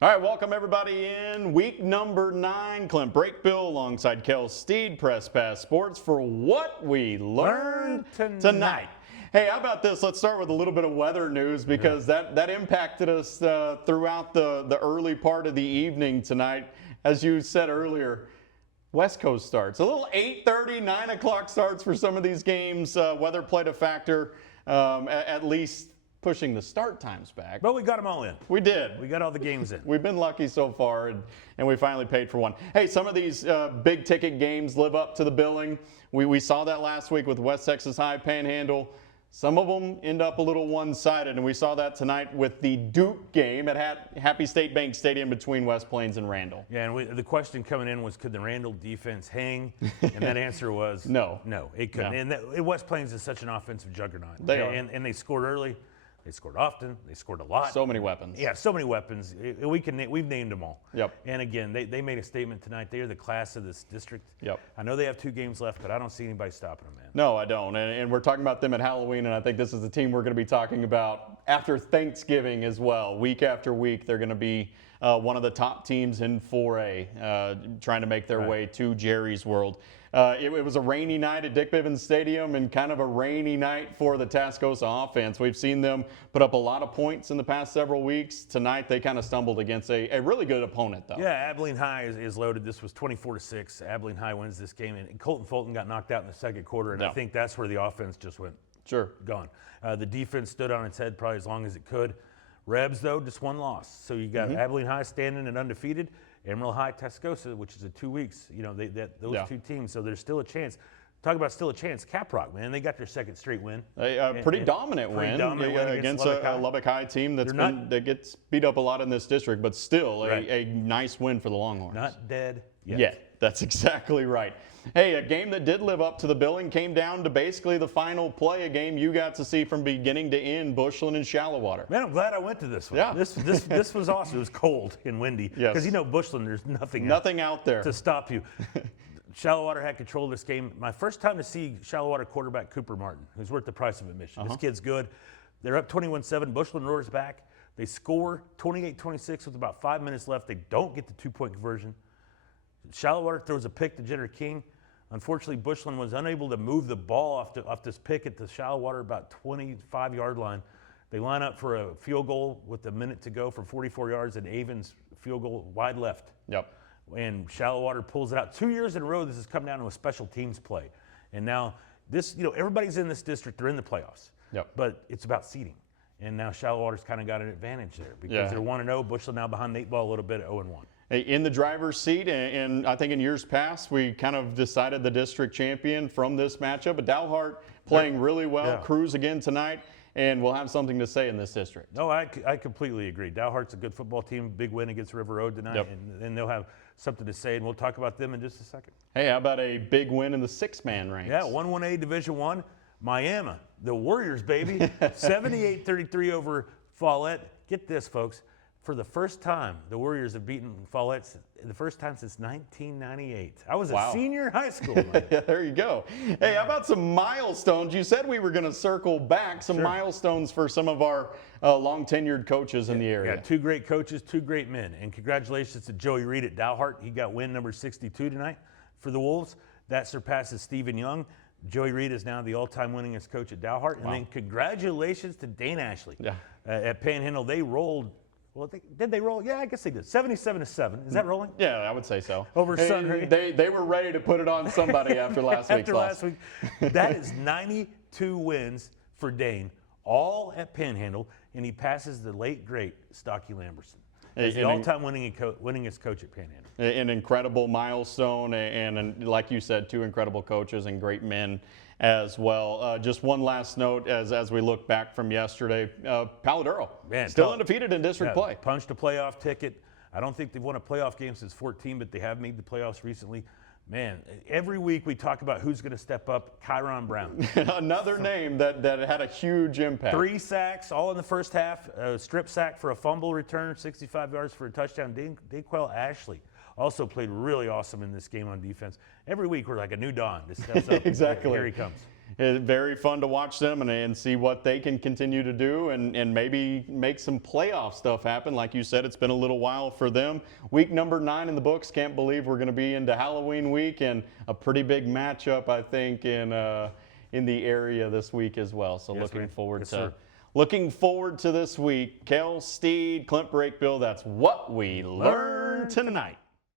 All right, welcome everybody in week number 9. Clint Brakebill alongside Kale, Steed, Press Pass Sports for What We Learned Tonight. Hey, how about this? Let's start with a little bit of weather news because that impacted us throughout the early part of the evening tonight. As you said earlier, West Coast starts. A little 8:30, 9 o'clock starts for some of these games. Weather played a factor, at least pushing the start times back. But we got them all in. We did. We got all the games in. We've been lucky so far, and we finally paid for one. Hey, some of these big ticket games live up to the billing. We saw that last week with West Texas High, Panhandle. Some of them end up a little one-sided, and we saw that tonight with the Duke game at Happy State Bank Stadium between West Plains and Randall. Yeah, and the question coming in was, could the Randall defense hang? And that answer was no. No, it couldn't. No. And West Plains is such an offensive juggernaut. They are. And they scored early. They scored often. They scored a lot. So many weapons. Yeah, so many weapons. We've named them all. Yep. And again, they made a statement tonight. They are the class of this district. Yep. I know they have 2 games left, but I don't see anybody stopping them, man. No, I don't. And we're talking about them at Halloween, and I think this is the team we're going to be talking about after Thanksgiving as well. Week after week, they're going to be one of the top teams in 4A, trying to make their way to Jerry's World. It was a rainy night at Dick Bivens Stadium and kind of a rainy night for the Tascosa offense. We've seen them put up a lot of points in the past several weeks. Tonight, they kind of stumbled against a really good opponent, though. Yeah, Abilene High is loaded. This was 24-6. Abilene High wins this game, and Colton Fulton got knocked out in the second quarter, and I think that's where the offense just went gone. The defense stood on its head probably as long as it could. Rebs, though, just one loss. So you got Abilene High standing and undefeated. Emerald High, Tascosa, which is in 2 weeks. You know, those 2 teams. So there's still a chance. Talk about still a chance. Caprock, man, they got their second straight win. A pretty dominant win against a Lubbock High team that gets beat up a lot in this district, but still a nice win for the Longhorns. Not dead yet. Yeah, that's exactly right. Hey, a game that did live up to the billing came down to basically the final play, a game you got to see from beginning to end, Bushland and Shallowater. Man, I'm glad I went to this one. Yeah. This was awesome. It was cold and windy. Yes. Because, you know, Bushland, there's nothing out there to stop you. Shallowater had control of this game. My first time to see Shallowater quarterback Cooper Martin, who's worth the price of admission. This kid's good. They're up 21-7. Bushland roars back. They score 28-26 with about 5 minutes left. They don't get the 2-point conversion. Shallowater throws a pick to Jenner King. Unfortunately, Bushland was unable to move the ball off this pick at the Shallowater about 25-yard line. They line up for a field goal with a minute to go from 44 yards, and Avon's field goal wide left. Yep. And Shallowater pulls it out. 2 years in a row, this has come down to a special teams play. And now this, you know, everybody's in this district. They're in the playoffs. Yep. But it's about seeding. And now Shallowater's kind of got an advantage there because they're 1-0. Bushland now behind the 8 ball a little bit at 0-1. In the driver's seat, and I think in years past, we kind of decided the district champion from this matchup. But Dalhart playing really well, Cruz again tonight, and we'll have something to say in this district. No, I completely agree. Dalhart's a good football team, big win against River Road tonight, and they'll have something to say, and we'll talk about them in just a second. Hey, how about a big win in the 6-man ranks? Yeah, 1-1A Division I, Miami, the Warriors, baby, 78-33 over Follett. Get this, folks. For the first time, the Warriors have beaten Follett the first time since 1998. I was a senior in high school. Yeah, there you go. Hey, how about some milestones? You said we were going to circle back some milestones for some of our long-tenured coaches in the area. Yeah, 2 great coaches, 2 great men. And congratulations to Joey Reed at Dalhart. He got win number 62 tonight for the Wolves. That surpasses Stephen Young. Joey Reed is now the all-time winningest coach at Dalhart. And then congratulations to Dane Ashley at Panhandle. They rolled. Well, did they roll? Yeah, I guess they did. 77-7. Is that rolling? Yeah, I would say so. Over Sunday. They were ready to put it on somebody after last week's loss. That is 92 wins for Dane, all at Panhandle, and he passes the late, great Stocky Lamberson as the all-time winningest coach at Panhandle. An incredible milestone, and like you said, 2 incredible coaches and great men as well. Just one last note as we look back from yesterday, Paladuro, still undefeated in district play. Punched a playoff ticket. I don't think they've won a playoff game since 14, but they have made the playoffs recently. Man, every week we talk about who's going to step up. Kyron Brown. Another name that had a huge impact. 3 sacks, all in the first half. A strip sack for a fumble return, 65 yards for a touchdown. Dane Ashley also played really awesome in this game on defense. Every week we're like a new Don. Just steps up. Exactly. Here he comes. It's very fun to watch them and see what they can continue to do and maybe make some playoff stuff happen. Like you said, it's been a little while for them. Week number 9 in the books. Can't believe we're going to be into Halloween week and a pretty big matchup, I think, in the area this week as well. So looking forward to this week. Kale, Steed, Clint, Brakebill. That's what we learned tonight.